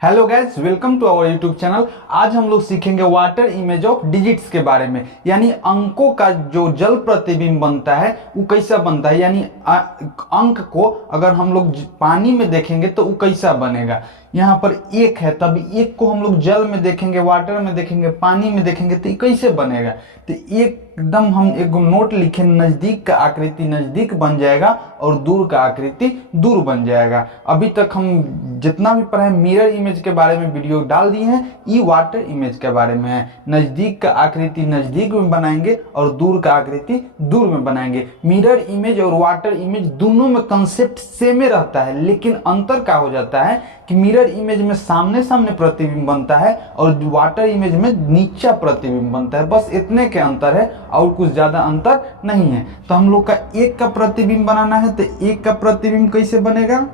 Hello guys, welcome to our YouTube channel. आज हम लोग सीखेंगे वाटर इमेज ऑफ डिजिट्स के बारे में, यानी अंकों का जो जल प्रतिबिंब बनता है वो कैसा बनता है। यानी अंक को अगर हम लोग पानी में देखेंगे तो वो कैसा बनेगा। यहाँ पर एक है, तब एक को हम लोग जल में देखेंगे, वाटर में देखेंगे, पानी में देखेंगे तो ये कैसे बनेगा। तो एकदम हम एक नोट लिखे, नजदीक का आकृति नजदीक बन जाएगा और दूर का आकृति दूर बन जाएगा। अभी तक हम जितना भी पढ़े मिरर इमेज के बारे में वीडियो डाल दिए हैं, ये वाटर इमेज के बारे में है। नजदीक का आकृति नजदीक में बनाएंगे और दूर का आकृति दूर में बनाएंगे। मिरर इमेज और वाटर इमेज दोनों में कंसेप्ट सेम ही रहता है, लेकिन अंतर क्या हो जाता है कि मिरर इमेज में सामने सामने प्रतिबिंब बनता है और वाटर इमेज में नीचा प्रतिबिंब बनता है। बस इतने के अंतर है और कुछ ज्यादा अंतर नहीं है। तो हम लोग का एक का प्रतिबिंब बनाना है, तो एक का प्रतिबिंब कैसे बनेगा।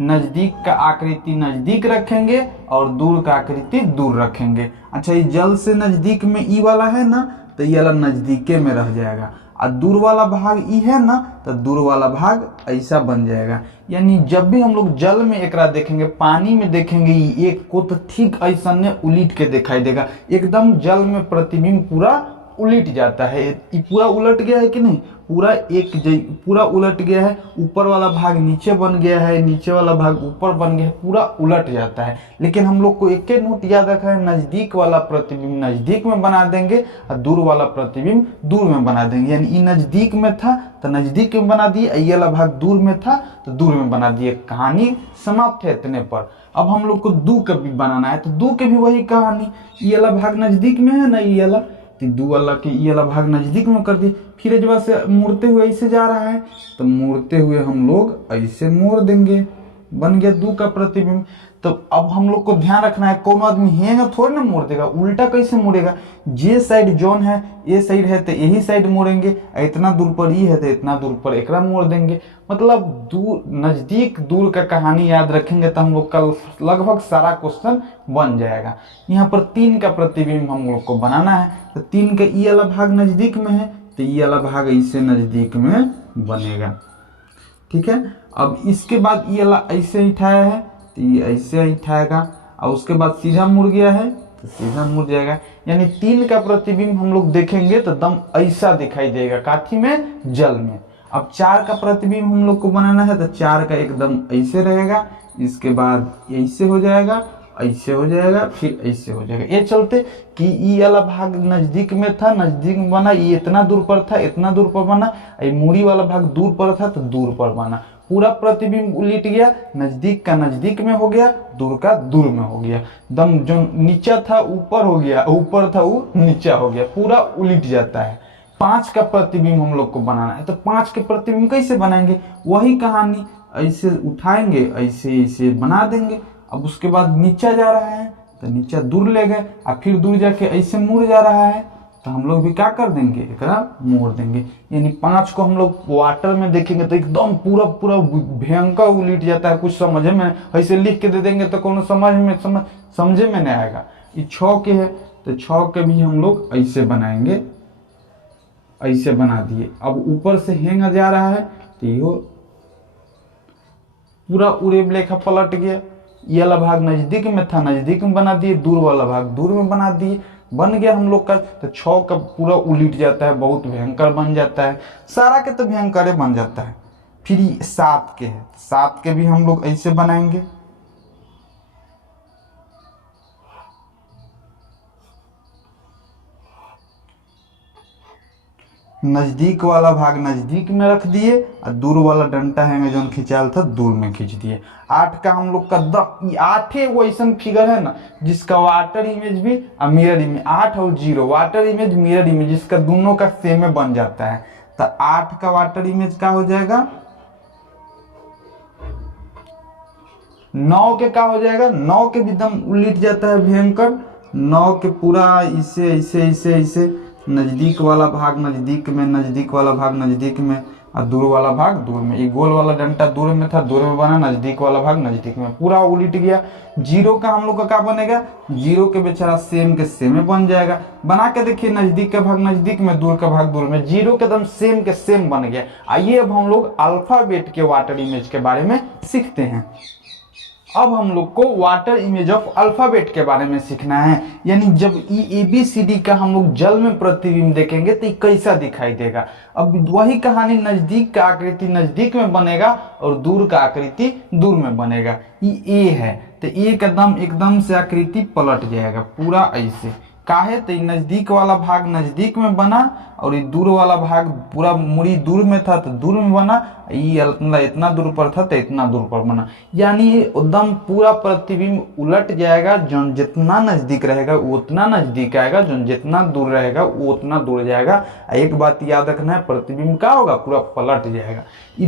नजदीक का आकृति नजदीक रखेंगे और दूर का आकृति दूर रखेंगे। अच्छा, ये जल से नजदीक में ई वाला है ना, तो ये वाला नजदीके में रह जाएगा और दूर वाला भाग ई है ना, तो दूर वाला भाग ऐसा बन जाएगा। यानी जब भी हम लोग जल में एकरा देखेंगे, पानी में देखेंगे ये एक को, तो ठीक ऐसा ने उलट के दिखाई देगा। एकदम जल में प्रतिबिंब पूरा उलट जाता है। ये पूरा उलट गया है कि नहीं, पूरा पूरा उलट गया है। ऊपर वाला भाग नीचे बन गया है, नीचे वाला भाग ऊपर बन गया है, पूरा उलट जाता है। लेकिन हम लोग को एक नोट याद रखना है, नजदीक वाला प्रतिबिंब नजदीक में बना देंगे और दूर वाला प्रतिबिंब दूर में बना देंगे। यानी ये नजदीक में था तो नजदीक में बना दिए, ये वाला भाग दूर में था तो दूर में बना दिए। कहानी समाप्त है इतने पर। अब हम लोग को दू का भी बनाना है, तो दू के भी वही कहानी। ये वाला भाग नजदीक में है ना, ये वाला, तो दू वाला के ये वाला भाग नजदीक में कर दिए। फिर जब से मुड़ते हुए ऐसे जा रहा है, तो मुड़ते हुए हम लोग ऐसे मोड़ देंगे, बन गया दू का प्रतिबिंब। तो अब हम लोग को ध्यान रखना है, कौन आदमी हेंगा थोड़ी ना मोड़ देगा, उल्टा कैसे मोड़ेगा। जे साइड जोन है, ये साइड है तो यही साइड मोड़ेंगे, इतना दूर पर ये है तो इतना दूर पर एकरा मोड़ देंगे। मतलब दूर नजदीक दूर का कहानी याद रखेंगे तो हम लोग का लगभग सारा क्वेश्चन बन जाएगा। यहाँ पर तीन का प्रतिबिंब हम लोग को बनाना है, तो तीन का ये वाला भाग नजदीक में है तो ये वाला भाग इससे नजदीक में बनेगा। ठीक है, अब इसके बाद ये वाला ऐसे उठाया है तो ये ऐसे उठाएगा, और उसके बाद सीधा मुड़ गया है तो सीधा मुड़ जाएगा। यानी तीन का प्रतिबिंब हम लोग देखेंगे तो दम ऐसा दिखाई देगा, काठी में, जल में। अब चार का प्रतिबिंब हम लोग को बनाना है, तो चार का एकदम ऐसे रहेगा, इसके बाद ऐसे हो जाएगा, ऐसे हो जाएगा, फिर ऐसे हो जाएगा। ये चलते कि ये वाला भाग नजदीक में था, नजदीक में बना, ये इतना दूर पर था, इतना दूर पर बना, ये मूड़ी वाला भाग दूर पर था तो दूर पर बना। पूरा प्रतिबिंब उलट गया, नजदीक का नजदीक में हो गया, दूर का दूर में हो गया। दम जो नीचा था ऊपर हो गया, ऊपर था वो नीचा हो गया, पूरा उलट जाता है। पांच का प्रतिबिंब हम लोग को बनाना है, तो पांच के प्रतिबिंब कैसे बनाएंगे, वही कहानी, ऐसे उठाएंगे, ऐसे ऐसे बना देंगे। अब उसके बाद नीचा जा रहा है तो नीचा दूर ले गए, और फिर दूर जाके ऐसे मुड़ जा रहा है तो हम लोग भी क्या कर देंगे, एकरा मोड़ देंगे। यानी पांच को हम लोग वाटर में देखेंगे तो एकदम पूरा पूरा भयंकर उलट जाता है, कुछ समझे में, ऐसे लिख के दे देंगे तो कोनो समझे में नहीं आएगा। ये छः के है तो छः के भी हम लोग ऐसे बनाएंगे, ऐसे बना दिए। अब ऊपर से हेंगा जा रहा है तो ये पूरा उड़ेब लेखा पलट गया। ये वाला भाग नजदीक में था, नजदीक में बना दिए, दूर वाला भाग दूर में बना दिए, बन गया हम लोग का। तो छः का पूरा उलट जाता है, बहुत भयंकर बन जाता है, सारा के तो भयंकर बन जाता है। फिर सात के है, सात के भी हम लोग ऐसे बनाएंगे, नजदीक वाला भाग नजदीक में रख दिए और दूर वाला डंटा है जो खिंचाल था दूर में खींच दिए। आठ का हम लोग का आठे वैसन फिगर है ना जिसका वाटर इमेज भी और मिरर इमेज, 8 और 0 वाटर इमेज मिरर इमेज, जिसका दोनों का सेम में बन जाता है। तो 8 का वाटर इमेज क्या हो जाएगा, 9 के क्या हो जाएगा, 9 के भी दम उलट जाता है भयंकर। 9 के पूरा इसे ऐसे ऐसे ऐसे, नजदीक वाला भाग नजदीक में, नजदीक वाला भाग नजदीक में और दूर वाला भाग दूर में। ये गोल वाला डंटा दूर में था, दूर में बना, नजदीक वाला भाग नजदीक में, पूरा उलट गया। 0 का हम लोग का क्या बनेगा, 0 के बेचारा सेम के सेम में बन जाएगा। बना के देखिए, नजदीक का भाग नजदीक में, दूर का भाग दूर में, 0 के एकदम सेम के सेम बन गया। आइए अब हम लोग अल्फाबेट के वाटर इमेज के बारे में सीखते हैं। अब हम लोग को वाटर इमेज ऑफ अल्फाबेट के बारे में सीखना है, यानी जब ABCD का हम लोग जल में प्रतिबिंब देखेंगे तो ये कैसा दिखाई देगा। अब वही कहानी, नजदीक का आकृति नजदीक में बनेगा और दूर का आकृति दूर में बनेगा। ये A है तो एकदम से आकृति पलट जाएगा पूरा ऐसे, काहे तो नजदीक वाला भाग नजदीक में बना और ये दूर वाला भाग पूरा मुड़ी दूर में था तो दूर में बना, ये इतना दूर पर था तो इतना दूर पर बना, यानी एकदम पूरा प्रतिबिंब उलट जाएगा। जो जितना नजदीक रहेगा वो उतना नजदीक आएगा, जो जितना दूर रहेगा वो उतना दूर जाएगा। एक बात याद रखना है, प्रतिबिंब का होगा पूरा पलट जाएगा। ये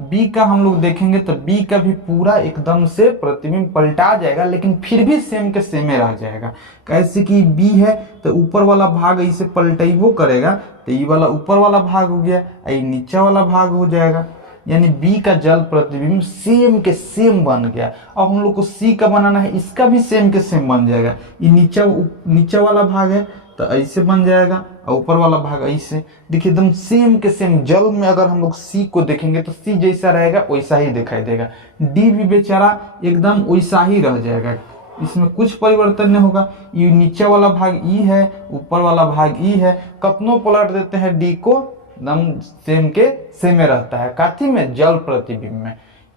बी का हम लोग देखेंगे तो बी का भी पूरा एकदम से प्रतिबिंब पलटा जाएगा, लेकिन फिर भी सेम के सेम रह जाएगा। कैसे कि बी है तो ऊपर वाला भाग ऐसे पलटेबो करेगा तो ये वाला ऊपर वाला भाग हो गया, ये नीचे वाला भाग हो जाएगा, यानी बी का जल प्रतिबिंब सेम के सेम बन गया। अब हम लोग को सी का बनाना है, इसका भी सेम के सेम बन जाएगा। ये नीचे वाला भाग है तो ऐसे बन जाएगा और ऊपर वाला भाग ऐसे। देखिए एकदम सेम के सेम। जल में अगर हम लोग सी को देखेंगे तो सी जैसा रहेगा वैसा ही दिखाई देगा। डी भी बेचारा एकदम वैसा ही रह जाएगा, इसमें कुछ परिवर्तन नहीं होगा। ये नीचे वाला भाग ई है, ऊपर वाला भाग ई है, कतनों पलट देते हैं डी को एकदम सेम के सेम रहता है। काथी में जल प्रतिबिंब में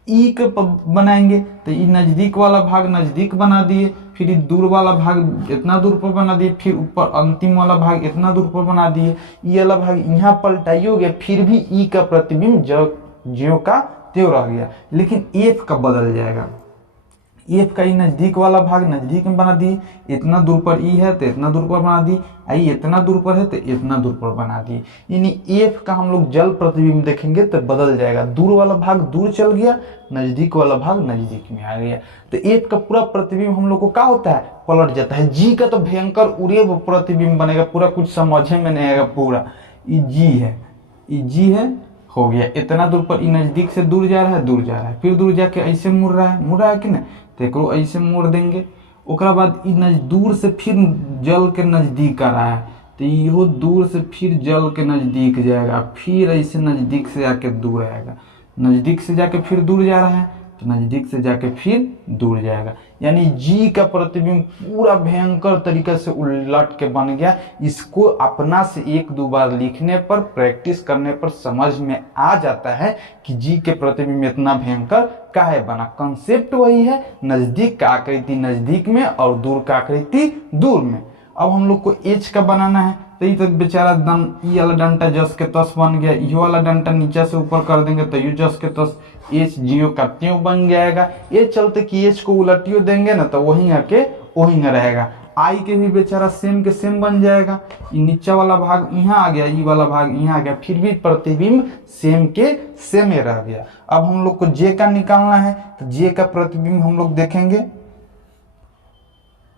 ई के बनाएंगे तो ये नजदीक वाला भाग नजदीक बना दिए, फिर दूर वाला भाग इतना दूर पर बना दिए, फिर ऊपर अंतिम वाला भाग इतना दूर पर बना दिए। ये वाला भाग यहाँ पलटाइयो गया, फिर भी ई का प्रतिबिंब ज्यों का त्यों रह गया, लेकिन एफ का बदल जाएगा। एफ का नजदीक वाला भाग नजदीक में बना दिए, इतना दूर पर ई है तो इतना दूर पर बना दिए, आई इतना दूर पर है तो इतना दूर पर बना दिए। यानी एफ का हम लोग जल प्रतिबिंब देखेंगे तो बदल जाएगा, दूर वाला भाग दूर चल गया, नजदीक वाला भाग नजदीक में आ गया। तो एफ का पूरा प्रतिबिंब हम लोग को क्या होता है, पलट जाता है। जी का तो भयंकर उरेब प्रतिबिंब बनेगा, पूरा कुछ समझे में नहीं आएगा पूरा। ये जी है हो गया, इतना दूर पर नजदीक से दूर जा रहा है, दूर जा रहा है, फिर दूर जाके ऐसे मुड़ रहा है कि ना, तो एकरो ऐसे मोड़ देंगे। ओकरा बाद दूर से फिर जल के नजदीक आ रहा है तो इहो दूर से फिर जल के नजदीक जाएगा, फिर ऐसे नजदीक से जाके दूर आएगा, नजदीक से जाके फिर दूर जा रहा है तो नजदीक से जाके फिर दूर जाएगा। यानी जी का प्रतिबिंब पूरा भयंकर तरीके से उलट के बन गया। इसको अपना से एक दो बार लिखने पर, प्रैक्टिस करने पर समझ में आ जाता है कि जी के प्रतिबिंब इतना भयंकर काहे बना। कंसेप्ट वही है, नजदीक का आकृति नजदीक में और दूर का आकृति दूर में। अब हम लोग को एच का बनाना है तो ये तो बेचारा दम ई वाला डंटा जस के तस बन गया, ये वाला डंटा नीचे से ऊपर कर देंगे तो यू जस के तस एच जियो का त्यों बन जाएगा। ये चलते कि एच को उलटियो देंगे ना तो वहीं आके वहीं रहेगा। आई के भी बेचारा सेम के सेम बन जाएगा, ये नीचे वाला भाग यहाँ आ गया, ये वाला भाग यहाँ आ गया, फिर भी प्रतिबिंब सेम के सेम ही रह गया। अब हम लोग को जे का निकालना है तो जे का प्रतिबिंब हम लोग देखेंगे।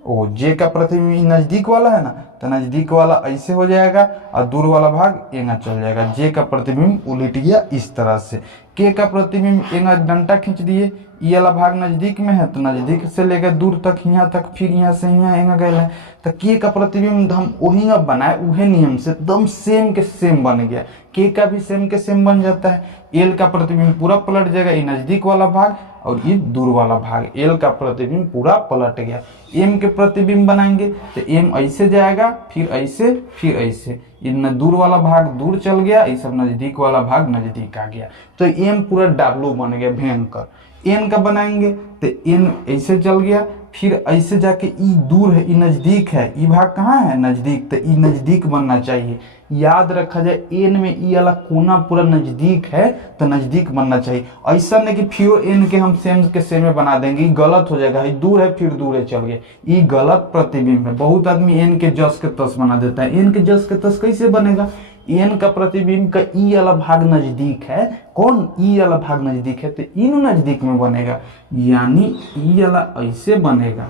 जे का प्रतिबिंब नजदीक वाला है ना तो नजदीक वाला ऐसे हो जाएगा और दूर वाला भाग एंगा चल जाएगा। जे का प्रतिबिंब उलट गया इस तरह से। के का प्रतिबिंब एंगा डंटा खींच दिए, ये वाला भाग नजदीक में है तो नजदीक से लेकर दूर तक यहाँ तक, फिर यहाँ से यहाँ एंगा गए हैं तो के का प्रतिबिंब हम वही बनाए उहे नियम से एकदम सेम के सेम बन गया। के का भी सेम के सेम बन जाता है। एल का प्रतिबिंब पूरा पलट जाएगा, ये नजदीक वाला भाग और ये दूर वाला भाग, एल का प्रतिबिंब पूरा पलट गया। एम के प्रतिबिंब बनाएंगे तो एम ऐसे जाएगा, फिर ऐसे, फिर ऐसे, इन दूर वाला भाग दूर चल गया, ये सब नजदीक वाला भाग नजदीक आ गया तो एम पूरा डाब्लू बन गया भयंकर। एन का बनाएंगे तो एन ऐसे चल गया, फिर ऐसे जाके ई दूर है, ई नजदीक है, ई भाग कहाँ है नजदीक, तो ई नजदीक बनना चाहिए। याद रखा जाए एन में ई वाला कोना पूरा नजदीक है तो नजदीक बनना चाहिए। ऐसा नहीं कि फिर एन के हम सेम के सेम में बना देंगे, गलत हो जाएगा। दूर है फिर दूर है चल गया, ये गलत प्रतिबिंब है। बहुत आदमी एन के जस के तस बना देता है। एन के जस के तस कैसे बनेगा, एन का प्रतिबिंब का ई वाला भाग नजदीक है, कौन ई वाला भाग नजदीक है तो इन नजदीक में बनेगा, यानी ई वाला ऐसे बनेगा।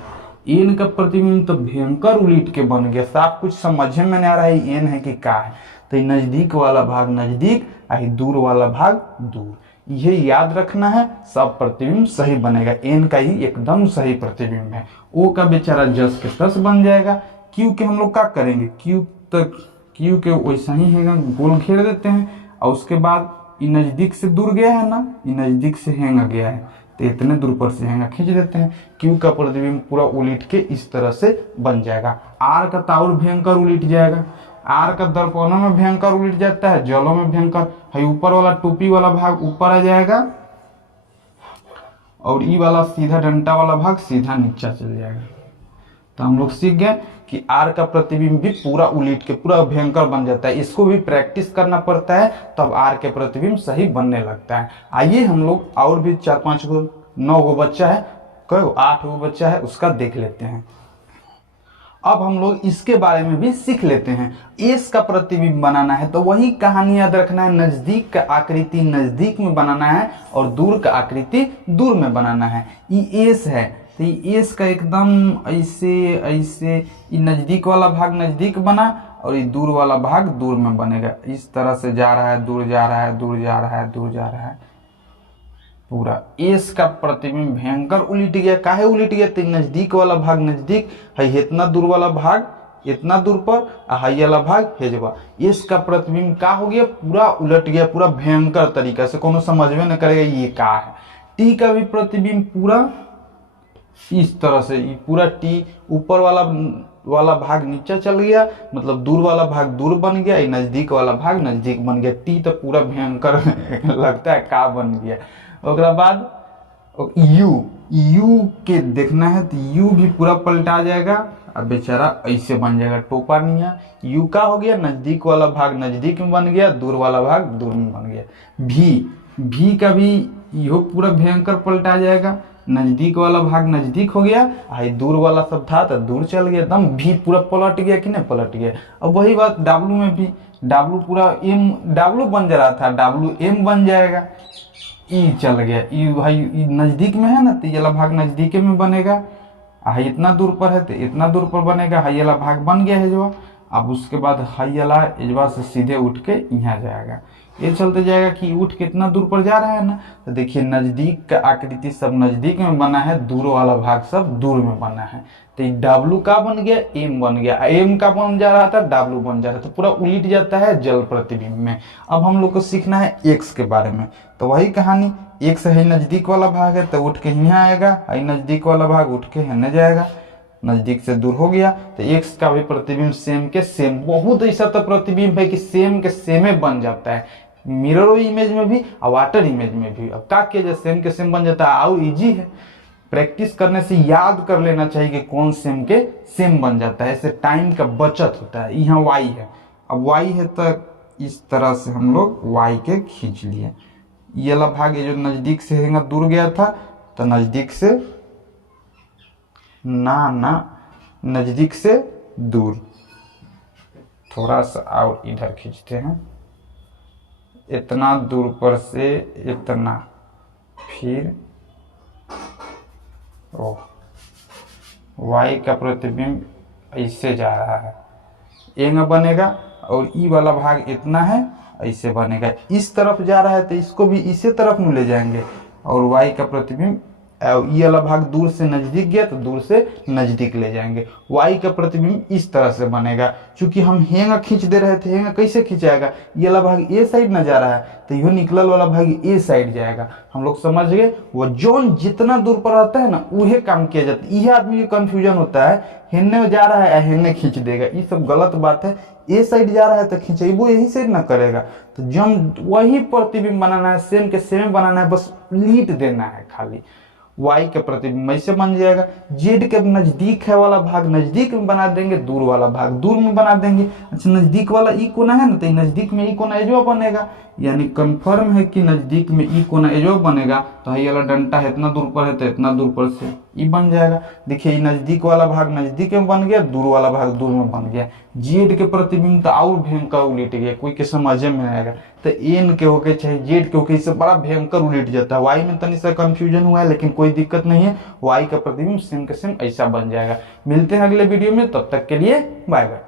एन का प्रतिबिंब तो भयंकर उलट के बन गया, साफ कुछ समझ में नहीं आ रहा है एन है कि क्या है। तो नजदीक वाला भाग नजदीक और दूर वाला भाग दूर, ये याद रखना है, सब प्रतिबिंब सही बनेगा। एन का ही एकदम सही प्रतिबिंब है। ओ का बेचारा जस के तस बन जाएगा। क्यू के हम लोग क्या करेंगे, क्यू के वैसा ही है, गोल घेर देते हैं और उसके बाद ये नजदीक से दूर गया है ना, ये नजदीक से हैंगा गया है तो इतने दूर पर से हेंगा खींच देते हैं, क्यू का प्रतिबिंब पूरा उलट के इस तरह से बन जाएगा। आर का ताउर भयंकर उलट जाएगा, आर का दर्पणों में भयंकर उलट जाता है, जलों में भयंकर है, ऊपर वाला टोपी वाला भाग ऊपर आ जाएगा और ई वाला सीधा डंटा वाला भाग सीधा नीचा चल जाएगा। तो हम लोग सीख गए कि आर का प्रतिबिंब भी पूरा उलट के पूरा भयंकर बन जाता है। इसको भी प्रैक्टिस करना पड़ता है तब आर के प्रतिबिंब सही बनने लगता है। आइए हम लोग और भी 4-5 गो 9 गो बच्चा है, कई 8 गो बच्चा है, उसका देख लेते हैं। अब हम लोग इसके बारे में भी सीख लेते हैं। एस का प्रतिबिंब बनाना है तो वही कहानी याद रखना है, नजदीक का आकृति नजदीक में बनाना है और दूर का आकृति दूर में बनाना है। ये एस है तो ये एस का एकदम ऐसे ऐसे, ये नजदीक वाला भाग नजदीक बना और ये दूर वाला भाग दूर में बनेगा। इस तरह से जा रहा है, दूर जा रहा है, दूर जा रहा है, दूर जा रहा है। पूरा एस का प्रतिबिंब भयंकर उलट गया। काहे उलट गया? तो नजदीक वाला भाग नजदीक है, इतना दूर वाला भाग इतना दूर पर, हाई वाला भाग हेजवा। एस का प्रतिबिंब का हो गया? पूरा उलट गया, पूरा भयंकर तरीका से, कोनो समझ में न करेगा ये का है। टी का भी प्रतिबिंब पूरा इस तरह से, पूरा टी ऊपर वाला भाग नीचे चल गया, मतलब दूर वाला भाग दूर बन गया, नजदीक वाला भाग नजदीक बन गया। टी तो पूरा भयंकर लगता है का बन गया। ओकरा बाद यू के देखना है तो यू भी पूरा पलटा जाएगा, अब बेचारा ऐसे बन जाएगा टोपा निया। यू का हो गया? नजदीक वाला भाग नजदीक में बन गया, दूर वाला भाग दूर में बन गया। भी का भी यो पूरा भयंकर पलटा जाएगा, नजदीक वाला भाग नजदीक हो गया, आई दूर वाला सब था तो दूर चल गया, एकदम भी पूरा पलट गया कि नहीं पलट गया। अब वही बात डब्लू में भी, डब्लू पूरा एम, डब्लू बन जा रहा था डब्लू एम बन जाएगा। ई चल गया, ई भाई ई नजदीक में है ना तो ये वाला भाग नजदीक में बनेगा, हाई इतना दूर पर है तो इतना दूर पर बनेगा, हाई वाला भाग बन गया है जो। अब उसके बाद हाई वाला एजवा से सीधे उठ के यहाँ जाएगा, ये चलते जाएगा कि उठ कितना दूर पर जा रहा है ना। तो देखिए नजदीक का आकृति सब नजदीक में बना है, दूर वाला भाग सब दूर में बना है। तो डब्लू का बन गया? एम बन गया। एम का बन जा रहा था डब्लू बन जा रहा था, तो पूरा उलट जाता है जल प्रतिबिंब में। अब हम लोग को सीखना है एक्स के बारे में। तो वही कहानी, एक्स है नजदीक वाला भाग है तो उठ के यहाँ आएगा, नजदीक वाला भाग उठ के हिलने जाएगा, नजदीक से दूर हो गया। तो एक्स का भी प्रतिबिंब सेम के सेम, बहुत ऐसा तो प्रतिबिंब है कि सेम के सेम बन जाता है, मिरर इमेज में भी और वाटर इमेज में भी। अब क्या किया जाए, सेम के सेम बन जाता है। और इजी है, प्रैक्टिस करने से याद कर लेना चाहिए कि कौन सेम के सेम बन जाता है, ऐसे टाइम का बचत होता है। यहाँ वाई है, अब वाई है तो इस तरह से हम लोग वाई के खींच लिए। ये वाला भाग जो नजदीक से हैंगा दूर गया था तो नजदीक से नजदीक से दूर, थोड़ा सा और इधर खींचते हैं, इतना दूर पर से इतना, फिर ओ वाई का प्रतिबिंब ऐसे जा रहा है, एंग बनेगा और ई वाला भाग इतना है ऐसे बनेगा। इस तरफ जा रहा है तो इसको भी इसी तरफ में ले जाएंगे और वाई का प्रतिबिंब, ये वाला भाग दूर से नजदीक गया तो दूर से नजदीक ले जाएंगे। वाई का प्रतिबिंब इस तरह से बनेगा, क्योंकि हम हेंगा खींच दे रहे थे, हेंगा कैसे खींचाएगा, ये वाला भाग ए साइड न जा रहा है तो यह निकलल वाला भाग ए साइड जाएगा। हम लोग समझ गए, वो जोन जितना दूर पर रहता है ना उहे काम किया जाता है। यह आदमी को कंफ्यूजन होता है, हेंने में जा रहा है हेंने खींच देगा, ये सब गलत बात है। ए साइड जा रहा है तो खींचेबो यही साइड ना करेगा, तो जब वही प्रतिबिंब बनाना है, सेम के सेम बनाना है, बस लीट देना है खाली। वाई के प्रतिबिंब ऐसे बन जाएगा। जेड के नजदीक है वाला भाग नजदीक में बना देंगे, दूर वाला भाग दूर में बना देंगे। अच्छा नजदीक वाला ई कोना है ना तो नजदीक में ई कोना एजो बनेगा, यानी कंफर्म है कि नजदीक में ई कोना एजो बनेगा। तो ये वाला डंटा है इतना दूर पर है तो इतना दूर पर से ई बन जाएगा। देखिए नजदीक वाला भाग नजदीक में बन गया, दूर वाला भाग दूर में बन गया। जेड के प्रतिबिंब तो और भयंकर उलट गया, कोई के समझ में आएगा। तो एन के होके चाहे जेड के होके, इससे बड़ा भयंकर उलट जाता है। वाई में तनी सा कंफ्यूजन हुआ है लेकिन कोई दिक्कत नहीं है, वाई का प्रतिबिंब सेम के सेम ऐसा बन जाएगा। मिलते हैं अगले वीडियो में, तब तक के लिए बाय बाय।